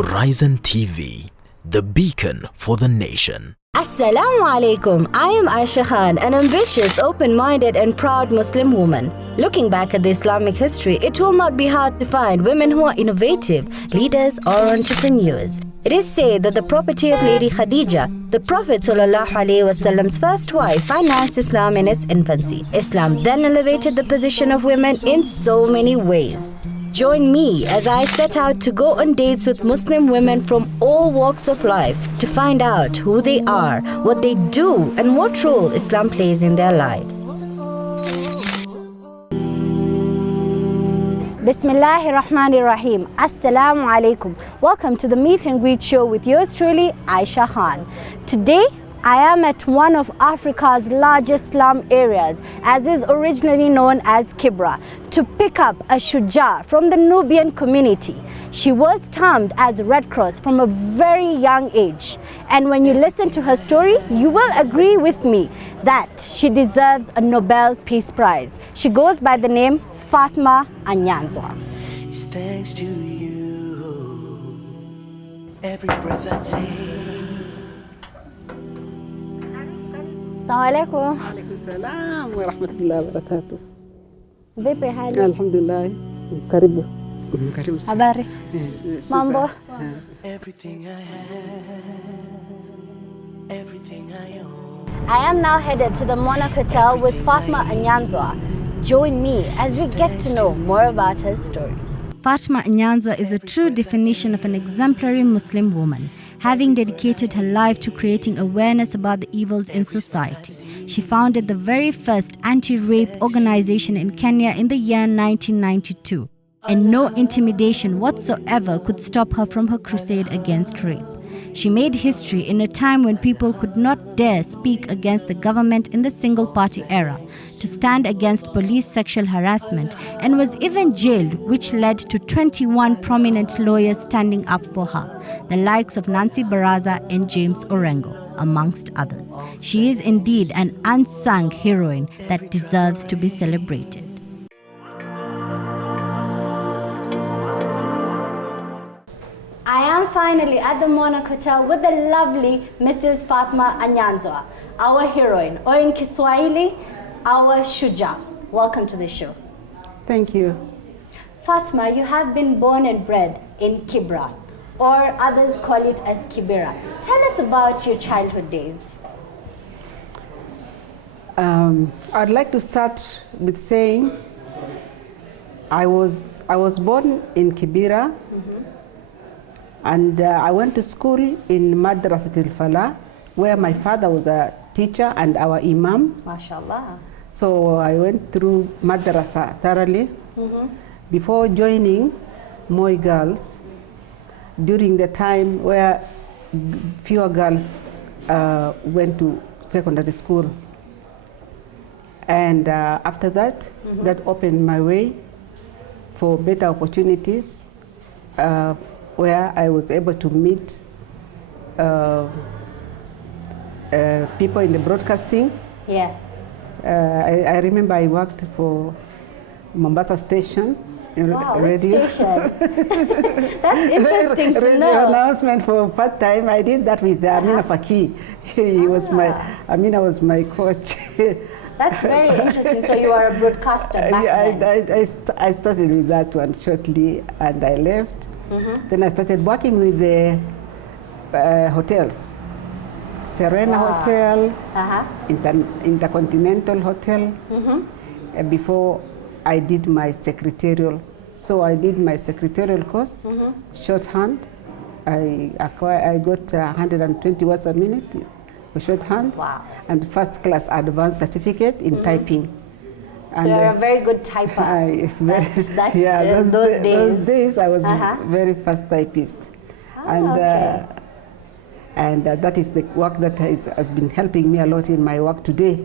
Horizon TV, the beacon for the nation. Assalamu alaikum. I am Aisha Khan, an ambitious, open-minded and proud Muslim woman. Looking back at the Islamic history, it will not be hard to find women who are innovative, leaders or entrepreneurs. It is said that the property of Lady Khadija, the Prophet ﷺ's first wife, financed Islam in its infancy. Islam then elevated the position of women in so many ways. Join me as I set out to go on dates with Muslim women from all walks of life to find out who they are, what they do, and what role Islam plays in their lives. Bismillahirrahmanirrahim. Assalamu alaikum. Welcome to the meet and greet show with yours truly, Aisha Khan. Today, I am at one of Africa's largest slum areas, as is originally known as Kibra, to pick up a Shuja from the Nubian community. She was termed as Red Cross from a very young age. And when you listen to her story, you will agree with me that she deserves a Nobel Peace Prize. She goes by the name Fatma Anyanzwa. It's thanks to you, every breath I take. Assalamualaikum. Waalaikumsalam warahmatullahi wabarakatuh. Vipi hali? Alhamdulillah. Karibu. Karibu sana. Habari? Mambo? Everything I have, everything I own. I am now headed to the Monarch Hotel with Fatma Anyanzwa. Join me as we get to know more about her story. Fatma Anyanzwa is a true definition of an exemplary Muslim woman, having dedicated her life to creating awareness about the evils in society. She founded the very first anti-rape organization in Kenya in the year 1992, and no intimidation whatsoever could stop her from her crusade against rape. She made history in a time when people could not dare speak against the government in the single-party era, to stand against police sexual harassment, and was even jailed, which led to 21 prominent lawyers standing up for her, the likes of Nancy Baraza and James Orengo, amongst others. She is indeed an unsung heroine that deserves to be celebrated. I am finally at the Monarch Hotel with the lovely Mrs. Fatma Anyanzwa, our heroine, or in Kiswahili, our Shuja. Welcome to the show. Thank you. Fatma, you have been born and bred in Kibra, or others call it as Kibera. Tell us about your childhood days. I'd like to start with saying I was born in Kibera, and I went to school in Madrasat al-Falah, where my father was a teacher and our imam. MashaAllah. So I went through madrasa thoroughly before joining Moi Girls during the time where fewer girls went to secondary school. And after that, that opened my way for better opportunities where I was able to meet people in the broadcasting. Yeah. I remember I worked for Mombasa station in radio. Station? That's interesting to radio know. Announcement for part time. I did that with Amina Faki. Amina was my coach. That's very interesting. So you are a broadcaster back then. I started with that one shortly, and I left. Then I started working with the hotels. Serena Hotel, Intercontinental Hotel, before I did my secretarial. So I did my secretarial course, shorthand. I got 120 words a minute for shorthand, and first class advanced certificate in typing. So you're a very good typer. Those days I was very fast typist. And that is the work that has been helping me a lot in my work today.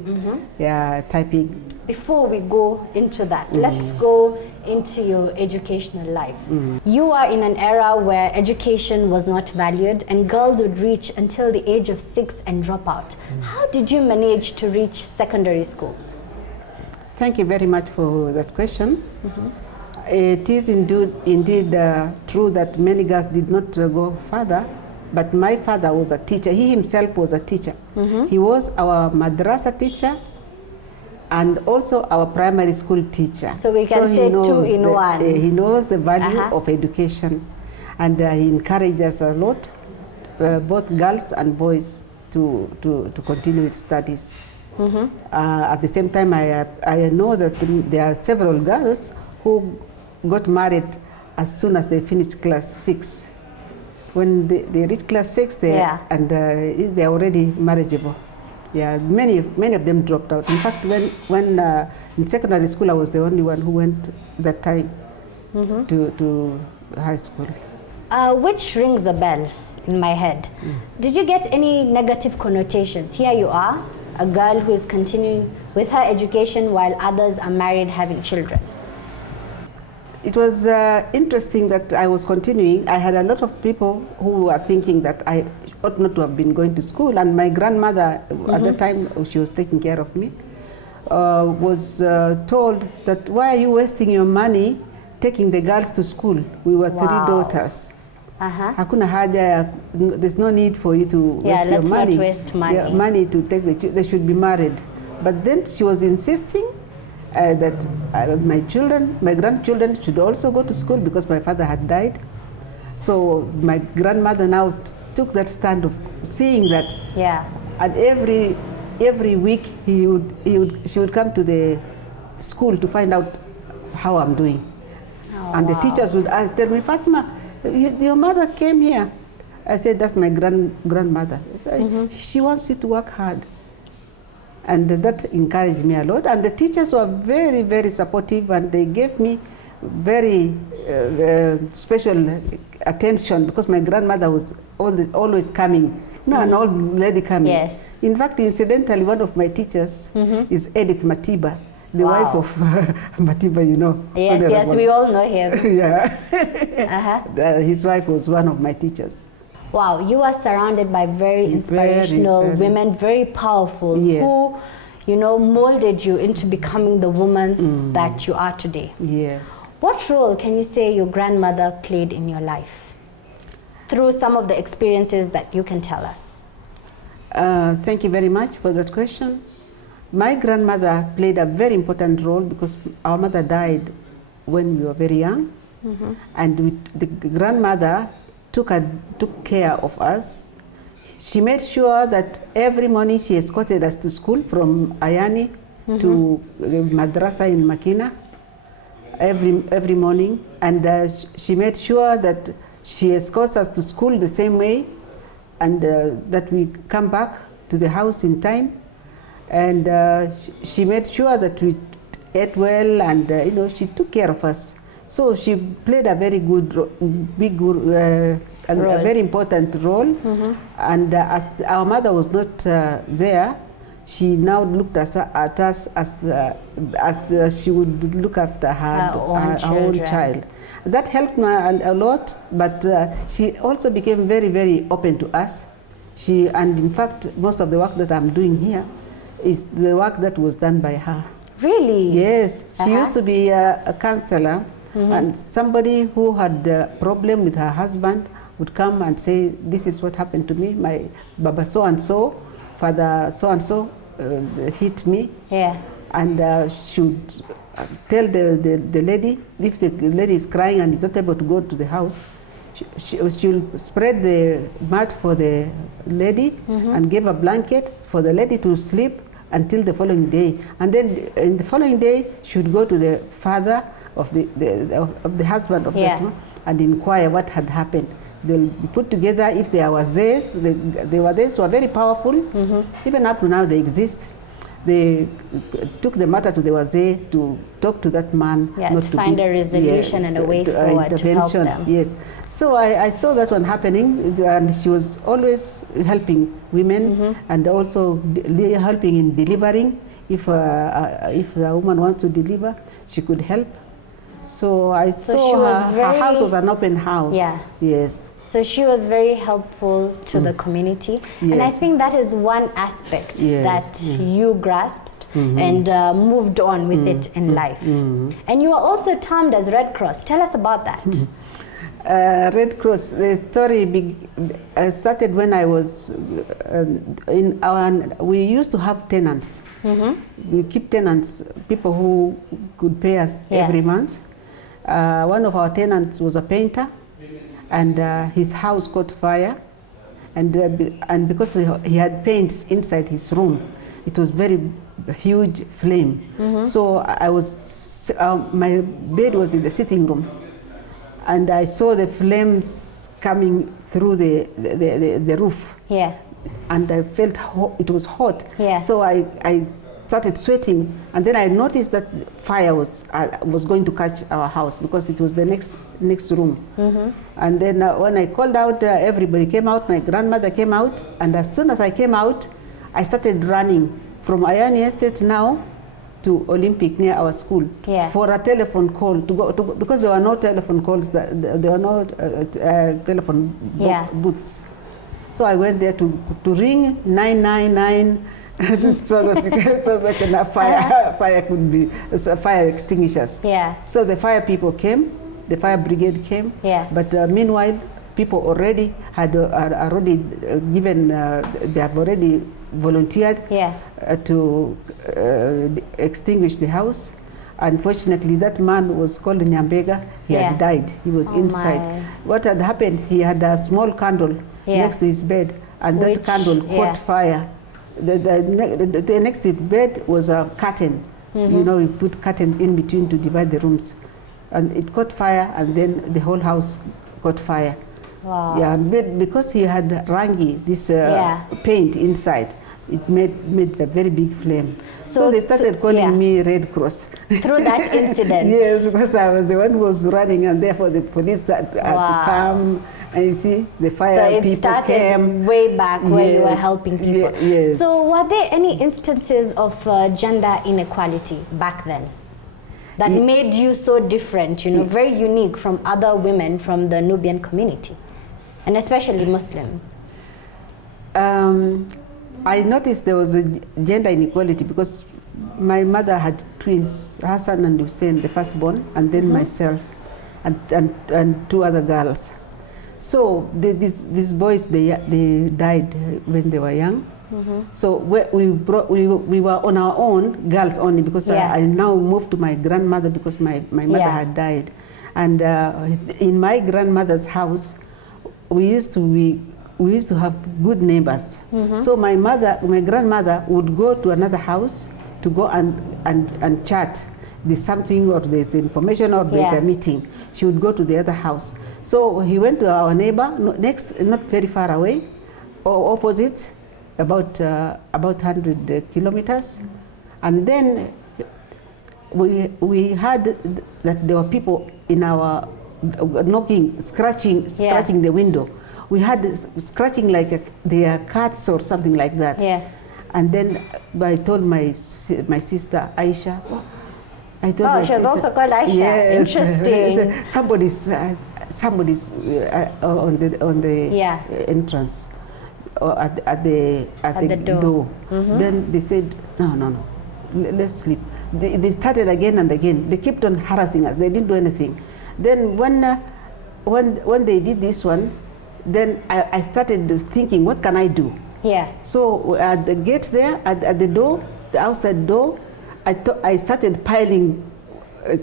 Yeah, typing. Before we go into that, let's go into your educational life. You are in an era where education was not valued and girls would reach until the age of 6 and drop out. How did you manage to reach secondary school? Thank you very much for that question. It is indeed true that many girls did not go further, but my father was a teacher. He himself was a teacher. He was our madrasa teacher and also our primary school teacher. So we can say two in one. He knows the value of education, and he encouraged us a lot, both girls and boys, to continue with studies. At the same time, I know that there are several girls who got married as soon as they finished class 6. When they reach class 6, they're already marriageable. Yeah, many of them dropped out. In fact, when in secondary school, I was the only one who went that time to high school. Which rings a bell in my head. Did you get any negative connotations? Here you are, a girl who is continuing with her education while others are married, having children. It was interesting that I was continuing. I had a lot of people who were thinking that I ought not to have been going to school, and my grandmother at the time, she was taking care of me, was told that, why are you wasting your money taking the girls to school? We were 3 daughters. Hakuna haja, there's no need for you to waste your money. Not waste money. Yeah, money to take they should be married. But then she was insisting that my grandchildren should also go to school because my father had died. So my grandmother now took that stand of seeing that. Yeah. And every week she would come to the school to find out how I'm doing. And the teachers would tell me, Fatma, your mother came here. I said, that's my grandmother. So she wants you to work hard. And that encouraged me a lot. And the teachers were very, very supportive, and they gave me very special attention because my grandmother was always coming. An old lady coming. Yes. In fact, incidentally, one of my teachers is Edith Matiba, the wife of Matiba, you know. Yes, we all know him. Yeah. His wife was one of my teachers. Wow, you are surrounded by very inspirational women, very powerful, who, molded you into becoming the woman that you are today. Yes. What role can you say your grandmother played in your life through some of the experiences that you can tell us? Thank you very much for that question. My grandmother played a very important role because our mother died when we were very young, and the grandmother took care of us. She made sure that every morning she escorted us to school from Ayani to Madrasa in Makina every morning, and she made sure that she escorts us to school the same way, and that we come back to the house in time, and she made sure that we ate well, and she took care of us. So she played a very a very important role, and as our mother was not there, she now looked at us as she would look after her own child. That helped me a lot, but she also became very, very open to us. And in fact, most of the work that I'm doing here is the work that was done by her. Really? Yes. She used to be a counselor, and somebody who had a problem with her husband would come and say, this is what happened to me. My Baba so-and-so, Father so-and-so hit me. Yeah. And she would tell the lady, if the lady is crying and is not able to go to the house, she will spread the mat for the lady and give a blanket for the lady to sleep until the following day. And then in the following day, she would go to the father of the husband of that one and inquire what had happened. They'll put together, if there were zays, they were very powerful. Even up to now they exist. They took the matter to the wazir to talk to that man. To find a resolution and a way forward to help them. Yes. So I saw that one happening, and she was always helping women and also helping in delivering. If a woman wants to deliver, she could help. So I So saw she was her very- house was an open house. Yeah. Yes. So she was very helpful to the community. And I Yes. think that is one aspect Yes. that you grasped and moved on with it in life. And you were also termed as Red Cross. Tell us about that. Red Cross, the story started when I was we used to have tenants. We keep tenants, people who could pay us every month. One of our tenants was a painter, and his house caught fire, and because he had paints inside his room, it was very huge flame. So I was, my bed was in the sitting room, and I saw the flames coming through the roof. Yeah. And I felt it was hot. Yeah. So I started sweating, and then I noticed that fire was going to catch our house because it was the next room. And then when I called out, everybody came out. My grandmother came out, and as soon as I came out, I started running from Ayani Estate now to Olympic near our school for a telephone call to go because there were no telephone calls. There were no telephone booths. So I went there to ring 999 so that fire could be fire extinguishers. Yeah. So the fire people came, the fire brigade came. Yeah. But meanwhile, people already had already given. They have already volunteered to extinguish the house. Unfortunately, that man was called Nyambega. He had died. He was inside. What had happened? He had a small candle next to his bed, and that candle caught fire. The next to bed was a curtain. You know, we put curtain in between to divide the rooms, and it caught fire, and then the whole house caught fire. Wow. Yeah, but because he had rangi, this paint inside, it made a very big flame. So they started calling me Red Cross. Through that incident? Yes, because I was the one who was running, and therefore the police had to come. And you see, the fire people came. So it started way back where you were helping people. Yes. So were there any instances of gender inequality back then that made you so different, you know, very unique from other women from the Nubian community, and especially Muslims? I noticed there was a gender inequality because my mother had twins, Hassan and Hussein, the firstborn, and then myself, and two other girls. So these boys, they died when they were young. So we were on our own, girls only, because I now moved to my grandmother because my mother had died. And in my grandmother's house, we used to have good neighbors. So my grandmother would go to another house to go and chat. There's something, or there's information, or there's a meeting. She would go to the other house. So he went to our neighbor, next, not very far away, or opposite, about 100 kilometers. And then we heard that there were people in our knocking, scratching the window. We had scratching like their cats or something like that. And then I told my sister Aisha. I told my she was sister, also called Aisha. Yes. Interesting. somebody's on the entrance or at the door. Then they said, no, let's sleep. They started again and again. They kept on harassing us. They didn't do anything. Then when they did this one, then I started thinking, what can I do? So at the gate there, at the door, the outside door, I started piling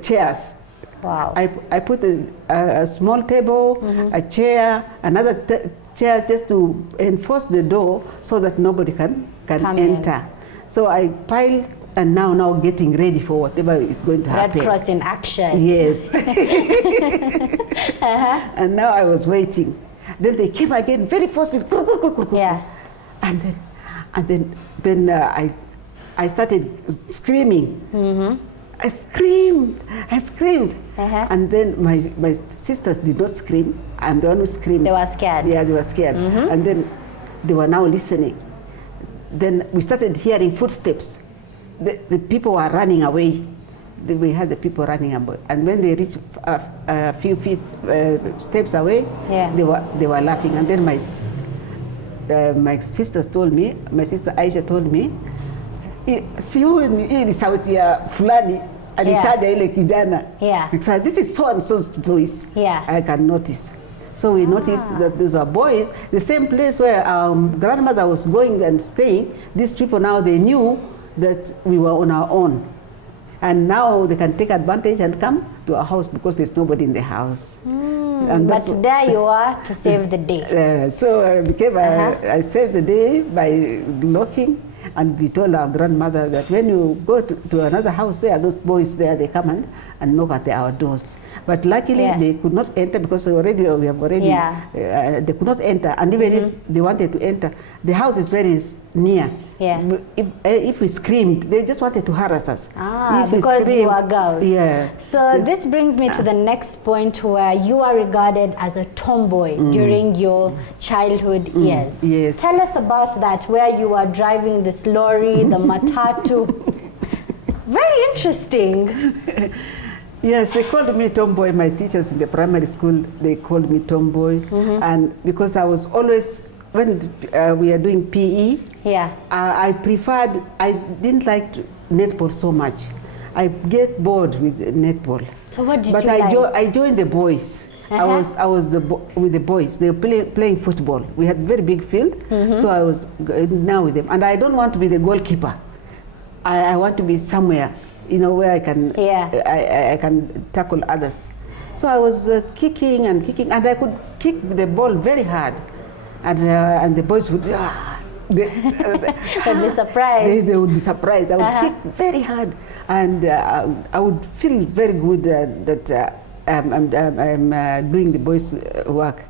chairs. Wow. I put a small table, a chair, another chair, just to enforce the door so that nobody can enter. So I piled, and now getting ready for whatever is going to happen. Red Cross in action. Yes. And now I was waiting. Then they came again very forcefully. And then I started screaming. I screamed. And then my sisters did not scream. I'm the one who screamed. They were scared. Yeah, they were scared. And then they were now listening. Then we started hearing footsteps. The people were running away. we had the people running about. And when they reached a few feet steps away, they were laughing. And then my sisters told me, my sister Aisha told me, si huyu ni sauti ya fulani alitaja ile kijana. So this is so and so's voice. I can notice. So we noticed that those are boys, the same place where our grandmother was going and staying. These people now, they knew that we were on our own. And now they can take advantage and come to our house because there's nobody in the house. But there you are to save the day. So I became I saved the day by locking, and we told our grandmother that when you go to another house, there are those boys there, they come and knock at our doors. But luckily they could not enter because we have already they could not enter. And even if they wanted to enter, the house is very near. If we screamed, they just wanted to harass us. Because you are girls. So this brings me to the next point, where you are regarded as a tomboy during your childhood years. Tell us about that, where you are driving this lorry, the matatu. Very interesting. Yes, they called me tomboy. My teachers in the primary school, they called me tomboy. And because I was always, when we are doing PE, I didn't like netball so much. I get bored with netball. So what did you like? But I joined the boys. I was with the boys. They were playing football. We had a very big field, so I was now with them. And I don't want to be the goalkeeper. I want to be somewhere, where I can I can tackle others. So I was kicking, and I could kick the ball very hard, and the boys would they'd be surprised. They would be surprised. I would kick very hard, and I would feel very good that I'm doing the boys' work.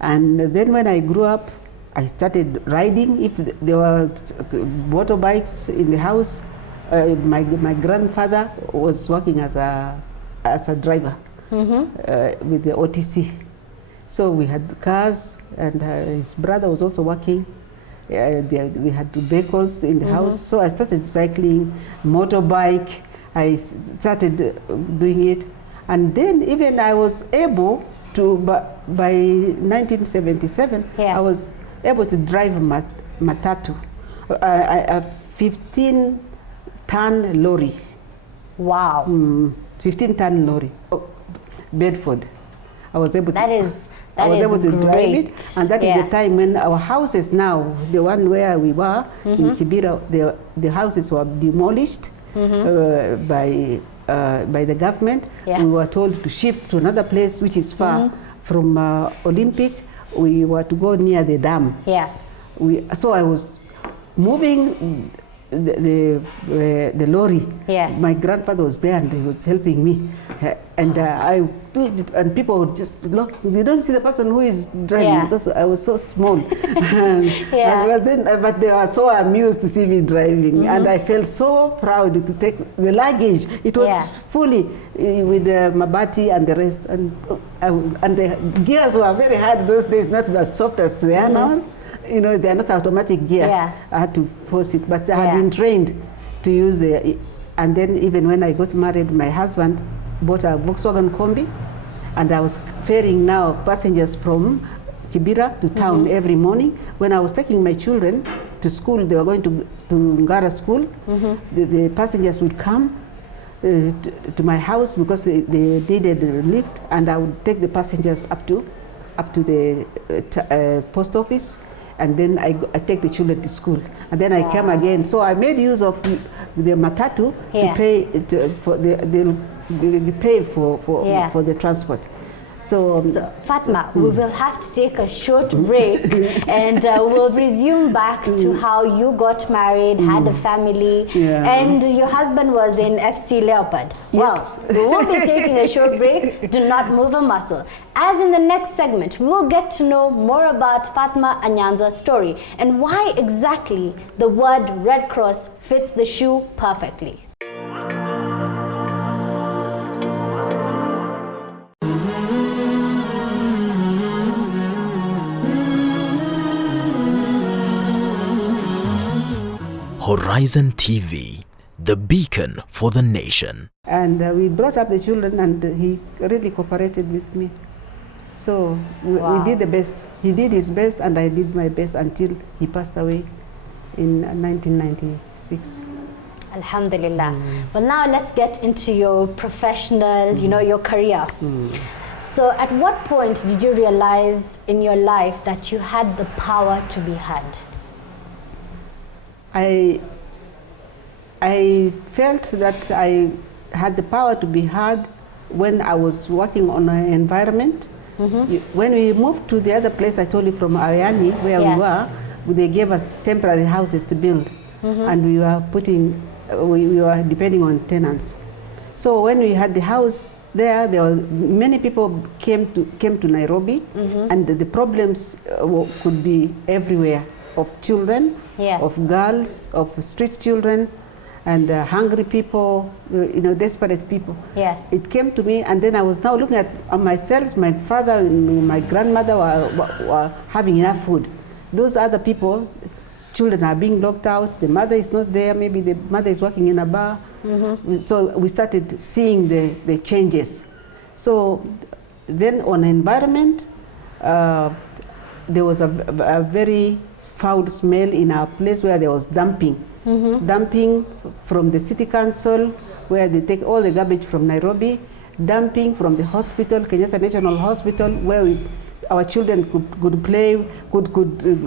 And then when I grew up, I started riding. If there were motorbikes in the house, my grandfather was working as a driver with the OTC. So we had cars, and his brother was also working. We had two vehicles in the house. So I started cycling, motorbike. I started doing it. And then even I was able to, by 1977, I was able to drive a matatu, a 15-ton lorry. Wow. 15-ton lorry, Bedford. I was able to. I was able to drive it, and that is the time when our houses now, the one where we were in Kibera, the houses were demolished by the government. We were told to shift to another place which is far from Olympic. We were to go near the dam. So I was moving the lorry. My grandfather was there, and he was helping me. And people would just look. They don't see the person who is driving because I was so small. But they were so amused to see me driving, and I felt so proud to take the luggage. It was fully with the mabati and the rest, and the gears were very hard those days, not as soft as they are now. They are not automatic gear. I had to force it, but I had been trained to use and then even when I got married, my husband bought a Volkswagen Kombi, and I was ferrying now passengers from Kibera to town every morning. When I was taking my children to school, they were going to Ngara school, the passengers would come to my house because they needed a lift, and I would take the passengers up to the post office, and then I take the children to school, and then I come again. So I made use of the matatu to pay for the transport. So Fatma, we will have to take a short break, and we'll resume back to how you got married, had a family, and your husband was in FC Leopard. Well, we will be taking a short break. Do not move a muscle. As in the next segment, we'll get to know more about Fatma Anyanzwa's story and why exactly the word Red Cross fits the shoe perfectly. Horizon TV, the beacon for the nation. And we brought up the children, and he really cooperated with me. So we did the best. He did his best, and I did my best until he passed away in 1996. Alhamdulillah. Well, now let's get into your professional, your career. So at what point did you realize in your life that you had the power to be heard? I felt that I had the power to be heard when I was working on an environment. When we moved to the other place I told you from Ayani, where we were, they gave us temporary houses to build, and we were depending on tenants. So when we had the house there were many people came to Nairobi, and the problems could be everywhere, of children, of girls, of street children, and hungry people, desperate people. It came to me, and then I was now looking at myself. My father and my grandmother were having enough food. Those other people, children are being locked out. The mother is not there. Maybe the mother is working in a bar. So we started seeing the changes. So then on environment, there was a very foul smell in our place where there was dumping. Dumping from the city council, where they take all the garbage from Nairobi, dumping from the hospital, Kenyatta National Hospital, where our children could play, could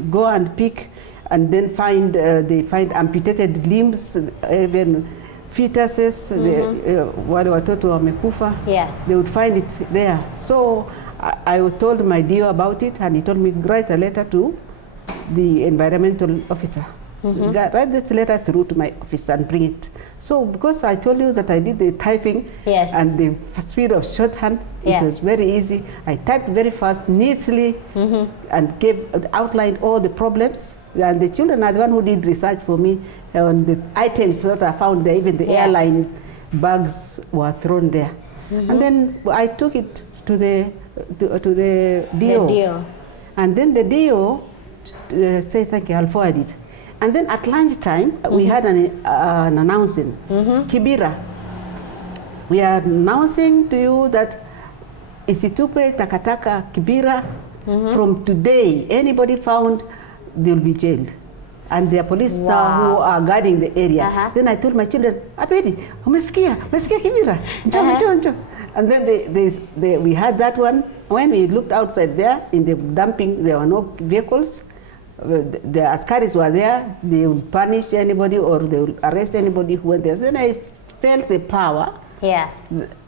go and pick, and then they find amputated limbs, even fetuses, wale watoto wamekufa, they would find it there. So I told my DO about it, and he told me, write a letter to the environmental officer. Write this letter through to my office and bring it. So because I told you that I did the typing and the speed of shorthand, it was very easy. I typed very fast, neatly, and outlined all the problems. And the children are the one who did research for me on the items that I found there. Even the airline bags were thrown there. And then I took it to the DO. And then the DO said, thank you, I'll forward it. And then at lunchtime, we had an announcement, Kibera. We are announcing to you that Isitupe Takataka Kibera, from today, anybody found, they'll be jailed. And there are police now who are guarding the area. Then I told my children, Abedi, umesikia Kibera, njoo. And then we had that one. When we looked outside there, in the dumping, there were no vehicles. The askaris were there. They would punish anybody, or they would arrest anybody who went there. Then I felt the power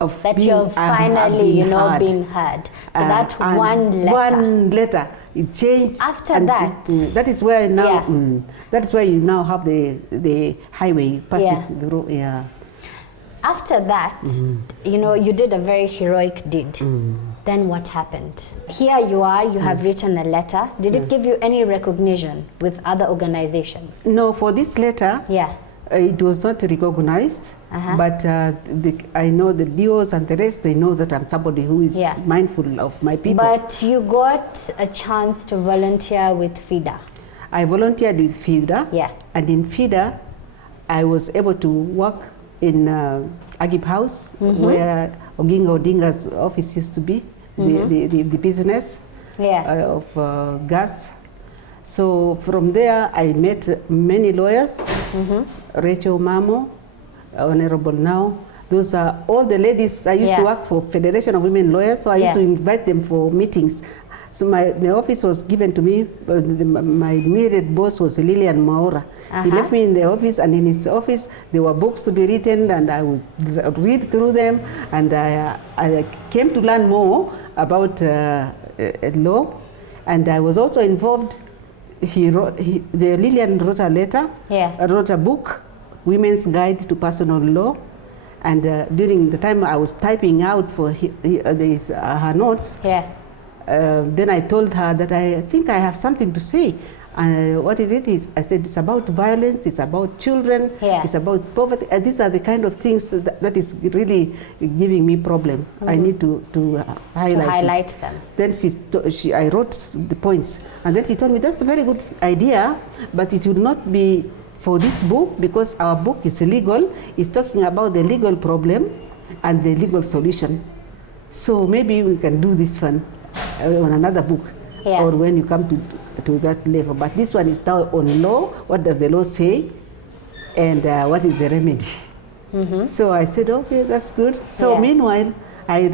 of that you're finally, being heard. So that one letter is changed. After that, that is where now. That is where you now have the highway passing the road. After that, you did a very heroic deed. Then what happened? Here you are, you have written a letter. Did it give you any recognition with other organizations? No, for this letter, it was not recognized. But I know the DOs and the rest, they know that I'm somebody who is mindful of my people. But you got a chance to volunteer with FIDA. I volunteered with FIDA. And in FIDA, I was able to work in Agip House, where Oginga Odinga's office used to be, the business of gas. So from there, I met many lawyers, Rachel Mamo, Honorable Now. Those are all the ladies. I used to work for Federation of Women Lawyers, so I used to invite them for meetings. So the office was given to me. My immediate boss was Lillian Maura. He left me in the office, and in his office there were books to be written, and I would read through them, and I came to learn more about law, and I was also involved. Lillian wrote a letter, wrote a book, Women's Guide to Personal Law, and during the time I was typing out for her notes, then I told her that I think I have something to say. What is it? I said it's about violence, it's about children, it's about poverty. These are the kind of things that is really giving me problem. I need to highlight them. Then I wrote the points, and then she told me that's a very good idea, but it will not be for this book, because our book is legal, is talking about the legal problem and the legal solution. So maybe we can do this one on another book, or when you come to that level. But this one is now on law. What does the law say? And what is the remedy? So I said, okay, that's good. So meanwhile, I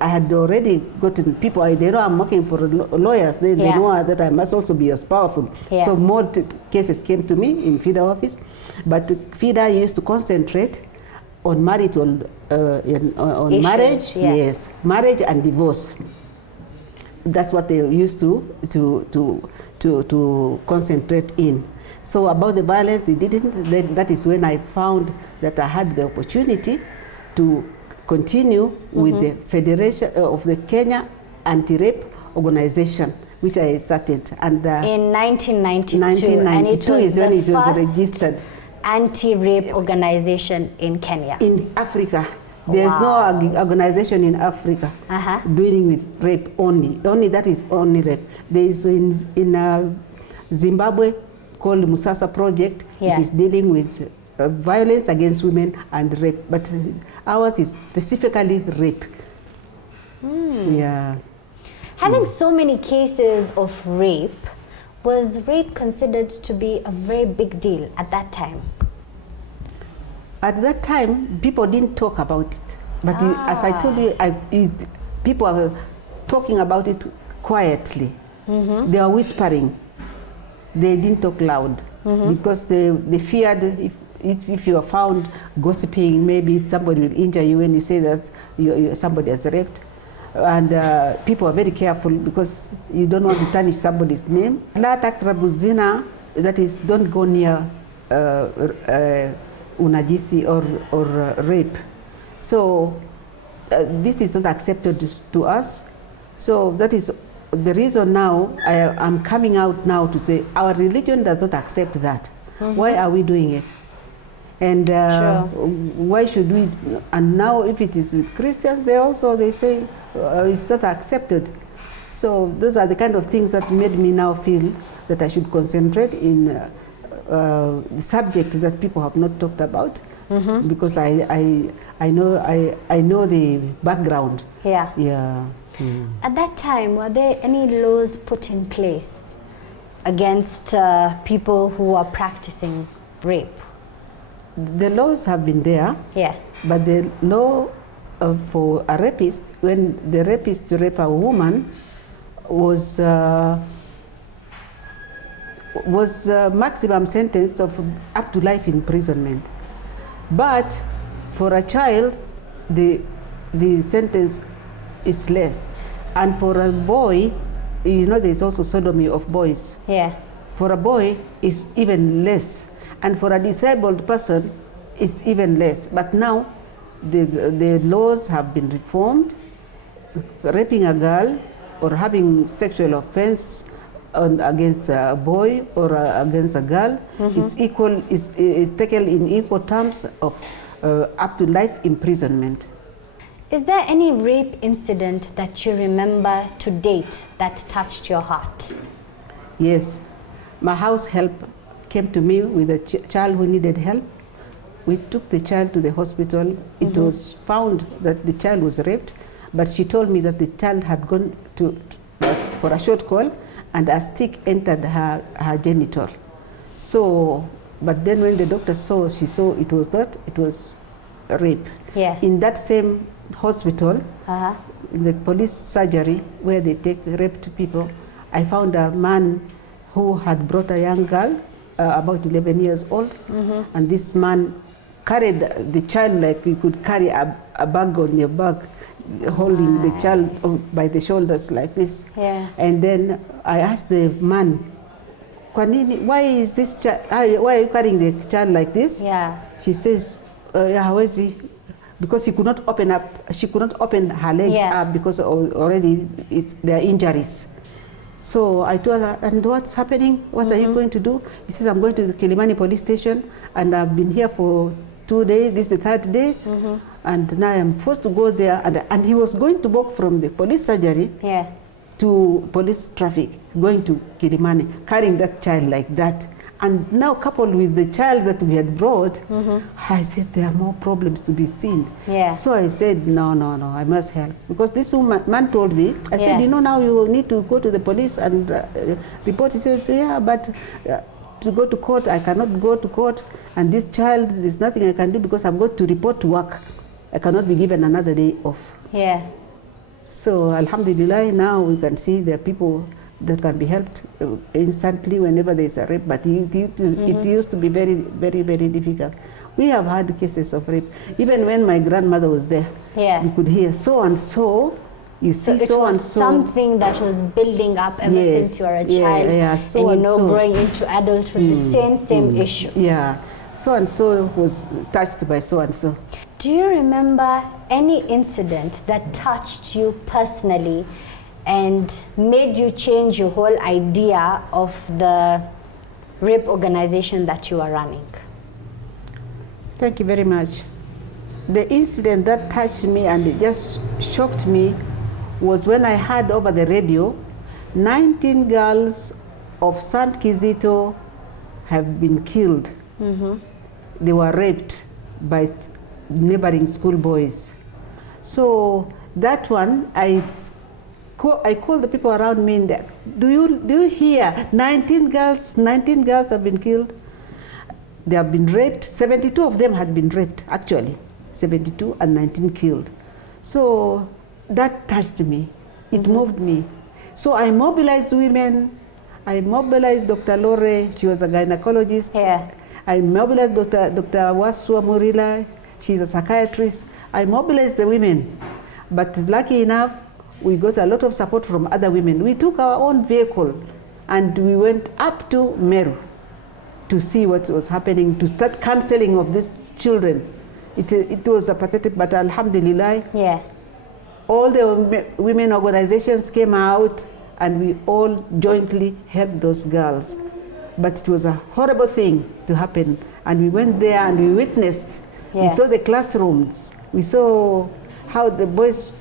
had already gotten people, they know I'm working for lawyers, they know that I must also be as powerful. So more cases came to me in FIDA office, but FIDA used to concentrate on marital, on issues, marriage, yes, marriage and divorce. That's what they used to concentrate in. So about the violence, they didn't. That is when I found that I had the opportunity to continue with the Federation of the Kenya Anti-Rape Organization, which I started. And in 1992, 1992 and it was is when it was first registered. Anti-rape organization in Kenya. In Africa. There's no organization in Africa dealing with rape only. Only that is only rape. There is in Zimbabwe called Musasa Project. It is dealing with violence against women and rape, but ours is specifically rape. Yeah. Having so many cases of rape, was rape considered to be a very big deal at that time? At that time, people didn't talk about it. But as I told you, people are talking about it quietly. They are whispering. They didn't talk loud because they feared if you are found gossiping, maybe somebody will injure you when you say that somebody has raped. And people are very careful because you don't want to tarnish somebody's name. La takrabuzina, that is, don't go near unajisi or rape. So this is not accepted to us. So that is the reason now I'm coming out now to say our religion does not accept that. Why are we doing it? And why should we? And now if it is with Christians, they say it's not accepted. So those are the kind of things that made me now feel that I should concentrate in the subject that people have not talked about, because I know the background. Yeah. At that time, were there any laws put in place against people who are practicing rape? The laws have been there, but the law for a rapist, when the rapist rape a woman, was maximum sentence of up to life imprisonment. But for a child, the sentence is less. And for a boy, you know, there's also sodomy of boys. For a boy, it's even less. And for a disabled person, it's even less. But now, the laws have been reformed. Raping a girl or having sexual offense against a boy or against a girl is taken in equal terms of up to life imprisonment. Is there any rape incident that you remember to date that touched your heart? Yes. My house help came to me with a child who needed help. We took the child to the hospital. It was found that the child was raped, but she told me that the child had gone for a short call and a stick entered her genital. So, but then when the doctor saw, she saw it was not, it was rape. In that same hospital, in the police surgery where they take raped people, I found a man who had brought a young girl, about 11 years old, and this man carried the child like you could carry a bag on your back, holding the child by the shoulders like this. And then I asked the man, why is this child, why are you carrying the child like this? She says, how is he? Because he could not open up, she could not open her legs up because already there are injuries. So I told her, and what's happening? What are you going to do? He says, I'm going to the Kilimani police station, and I've been here for 2 days, this is the 3rd day, and now I'm forced to go there. And he was going to walk from the police surgery to police traffic, going to Kilimani, carrying that child like that. And now coupled with the child that we had brought, I said there are more problems to be seen. Yeah. So I said, no, I must help. Because this man told me, I said, now you need to go to the police and report. He said, yeah, but to go to court, I cannot go to court. And this child, there's nothing I can do because I'm going to report to work. I cannot be given another day off. Yeah. So Alhamdulillah, now we can see there are people that can be helped instantly whenever there is a rape, but it used to be very, very, very difficult. We have had cases of rape. Even when my grandmother was there, you could hear so and so, you see so and so. Something that was building up ever since you were a child, so and growing into adulthood, the same issue. Yeah, so and so was touched by so and so. Do you remember any incident that touched you personally and made you change your whole idea of the rape organization that you are running? Thank you very much. The incident that touched me and it just shocked me was when I heard over the radio 19 girls of St. Kizito have been killed. They were raped by neighboring schoolboys. So that one, I called the people around me and do you hear 19 girls have been killed? They have been raped. 72 of them had been raped, actually. 72 and 19 killed. So that touched me. It moved me. So I mobilized women. I mobilized Dr. Lore, she was a gynecologist. Yeah. I mobilized Dr. Waswa Murila, she's a psychiatrist. I mobilized the women. But lucky enough, we got a lot of support from other women. We took our own vehicle and we went up to Meru to see what was happening, to start counseling of these children. It was a pathetic, but alhamdulillah, all the women organizations came out and we all jointly helped those girls. But it was a horrible thing to happen. And we went there and we witnessed. We saw the classrooms. We saw how the boys,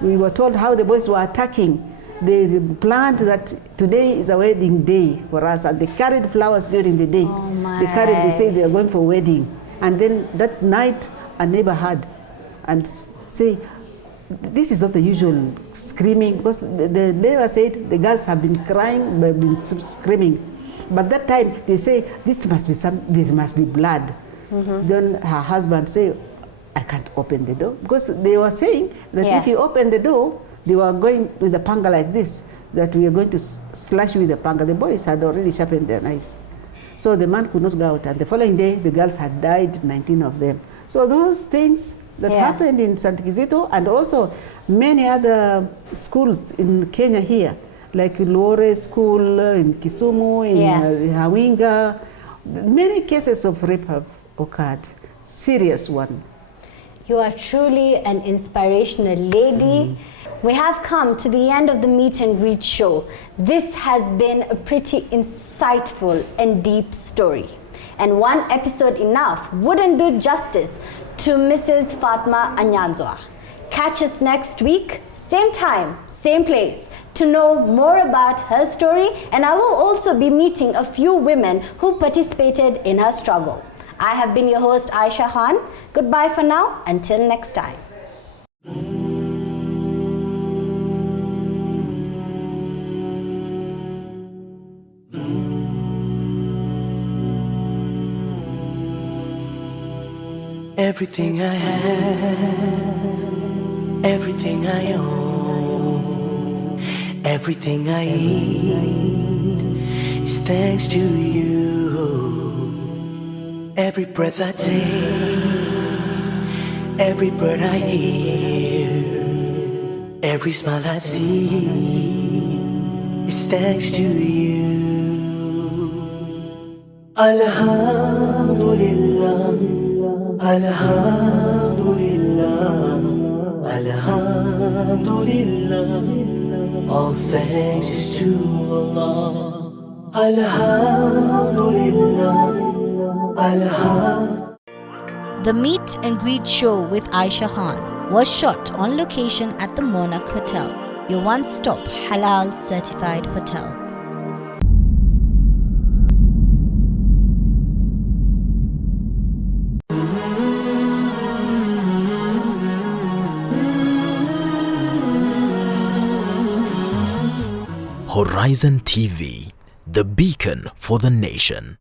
we were told how the boys were attacking. They planned that today is a wedding day for us, and they carried flowers during the day. They said they are going for a wedding. And then that night, a neighbor heard and say, this is not the usual screaming, because the neighbor said the girls have been crying, they've been screaming. But that time they say, this must be blood. Then her husband say, I can't open the door, because they were saying that if you open the door, they were going with a panga like this, that we are going to slash with a panga. The boys had already sharpened their knives. So the man could not go out, and the following day the girls had died, 19 of them. So those things that happened in St. Kizito, and also many other schools in Kenya here, like Lore School in Kisumu, in Hawinga, many cases of rape have occurred, serious one. You are truly an inspirational lady. We have come to the end of the meet and greet show. This has been a pretty insightful and deep story. And one episode enough wouldn't do justice to Mrs. Fatma Anyanzwa. Catch us next week, same time, same place, to know more about her story, and I will also be meeting a few women who participated in her struggle. I have been your host, Aisha Khan. Goodbye for now, until next time. Everything I have, everything I own, everything I eat is thanks to you. Every breath I take, every bird I hear, every smile I see is thanks to you. Alhamdulillah, Alhamdulillah, Alhamdulillah. All thanks is to Allah. Alhamdulillah, Alhamdulillah. The Meet and Greet Show with Aisha Khan was shot on location at the Monarch Hotel, your one-stop halal certified hotel. Horizon TV, the beacon for the nation.